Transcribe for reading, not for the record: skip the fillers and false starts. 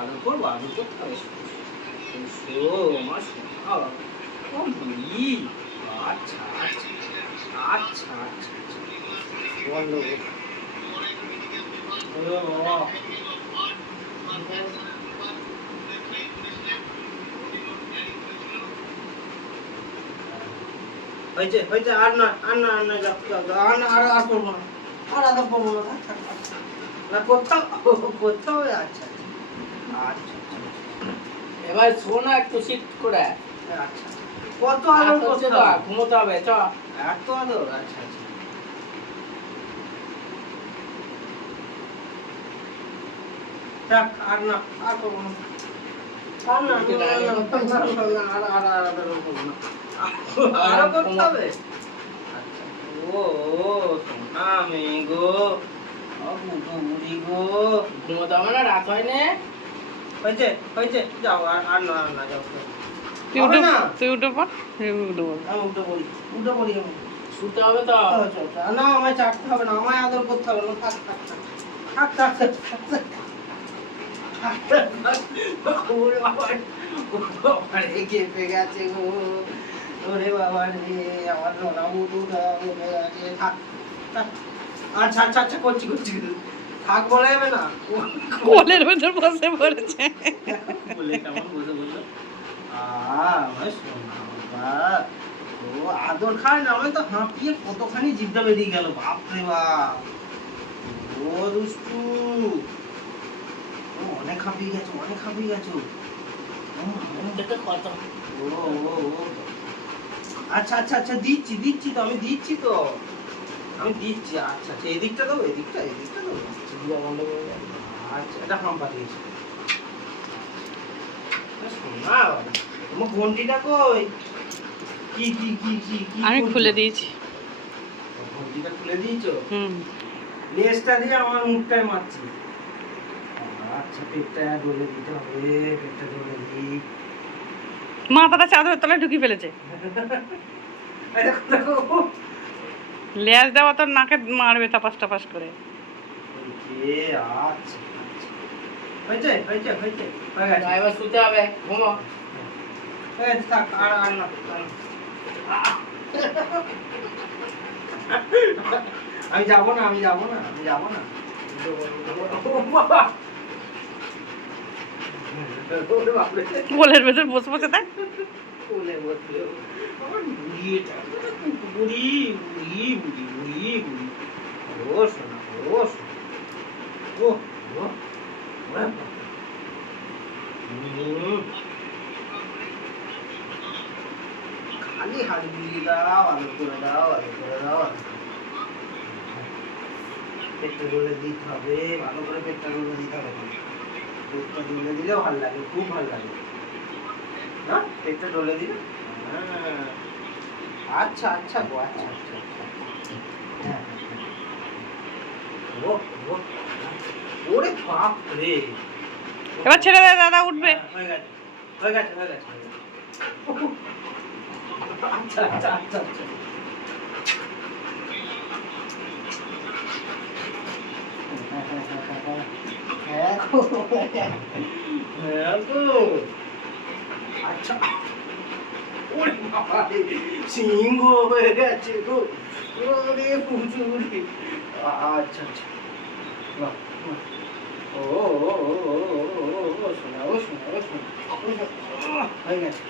আদর করবো, আদর করতে হবে। আমার সোনা ও বুড়ি। আচ্ছা আচ্ছা আচ্ছা আচ্ছা বলো। হয়েছে হয়েছে, আর না আর না আর না, যাও যাও যাও, আর না, আর করবো না, আর আদর করবো না, থাক থাক থাক। না করতে হবে। আচ্ছা আচ্ছা আচ্ছা। এবার শোনা একটু শিফট করে। আচ্ছা কত আদর করতে হবে? ঘুমোতে হবে, চ। এত আদর? আচ্ছা আচ্ছা। থাক, আর না, আর করবো না, আর না, আদর করবো না, আরো করতে হবে। আচ্ছা, ও সোনা মেয়ে গো, বুড়ি গো। ঘুমোতে হবে না, রাত হয় না। হয়েছে হয়েছে, যাও, আর না আর না, যাও। তুই উঠে পড়, আমি উঠে পড়ি, উঠে পড়ি আমি। শুতে হবে তো। না, আমায় চাটতে হবে না, আমায় আদর করতে হবে না, থাক থাক থাক থাক থাক থাক থাক। ওরে বাবা, ওরে কেঁপে গেছে গো, ওরে বাবা রে, আমার সোনা বুড়ুটা কেঁপে গেছে। থাক থাক। আচ্ছা আচ্ছা আচ্ছা, করছি করছি, থাক বলা যাবে না। কোলের ভেতর বসে পড়েছে। বলে কেমন বসে বললো, আমার সোনা বাবা, ও আদর খায় না, আমি তো হাঁপিয়ে কতখানি জিভটা বেরিয়ে গেল, বাপরে বাপ। ও দুষ্টু, ও অনেক হাঁপিয়ে গেছো, অনেক হাঁপিয়ে গেছো। কত ও ও ও, আচ্ছা আচ্ছা আচ্ছা, দিচ্ছি দিচ্ছি তো, আমি দিচ্ছি তো, আমি দিচ্ছি। আচ্ছা আচ্ছা, এদিকটা দেবো, এদিকটা দেবো। বন্ধ করে দেয়। আচ্ছা, এটা হাম্পা দিয়েছি। শোনা তোমার ঘন্টিটা কই? কি কি কি কি কি আমি খুলে দিয়েছি। ঘন্টিটা খুলে দিয়েছো? হুম। লেজটা দিয়ে আমার মুখটায় মারছি। আচ্ছা, পেটটা ডলে দিতে হবে, পেটটা ডলে দিই। মাথাটা চাদরের তলায় ঢুকিয়ে ফেলেছে। এই দেখো দেখো। লেজ দেওয়া তোর নাকে মারবে টাপাস টাপাস করে। ওকে, আচ্ছা আচ্ছা, হয়েছে হয়েছে হয়েছে, হয়ে গেছে। এবার শুতে হবে, ঘুমো। এই থাক, আর আর না, আমি যাবো না, আমি যাবো না, আমি যাবো না। কোলের ভেতর বসে বসে দেখ। কোলে বসে আমার বুড়ি, এটা বুড়ি বুড়ি বুড়ি বুড়ি বুড়ি। ও সোনা, ও সোনা, ও ও, খালি হাত বুলিয়ে দাও, আদর করে দাও, আদর করে দাও। পেটটা ডলে দিতে হবে, ভালো করে পেটটা ডলে দিতে হবে। পেটটা ডলে দিলেও ভালো লাগে, খুব ভালো লাগে না পেটটা ডলে দিলে। হ্যাঁ, আচ্ছা আচ্ছা গো, আচ্ছা আচ্ছা আচ্ছা। হ্যাঁ, ও ও, ওরে বাপ রে। এবার ছেড়ে দে, দাদা উঠবে। হয়ে গেছে হয়ে গেছে হয়ে গেছে। আচ্ছা আচ্ছা আচ্ছা আচ্ছা। আচ্ছা, ওরে বাবা রে, সিংহ হয়ে গেছে গো, ওরে পুচুরি। আচ্ছা আচ্ছা, বাহ, বাহ। ও ও ও ও ও ও, শোনা ও শোনা ও শোনা, হয়ে গেছে।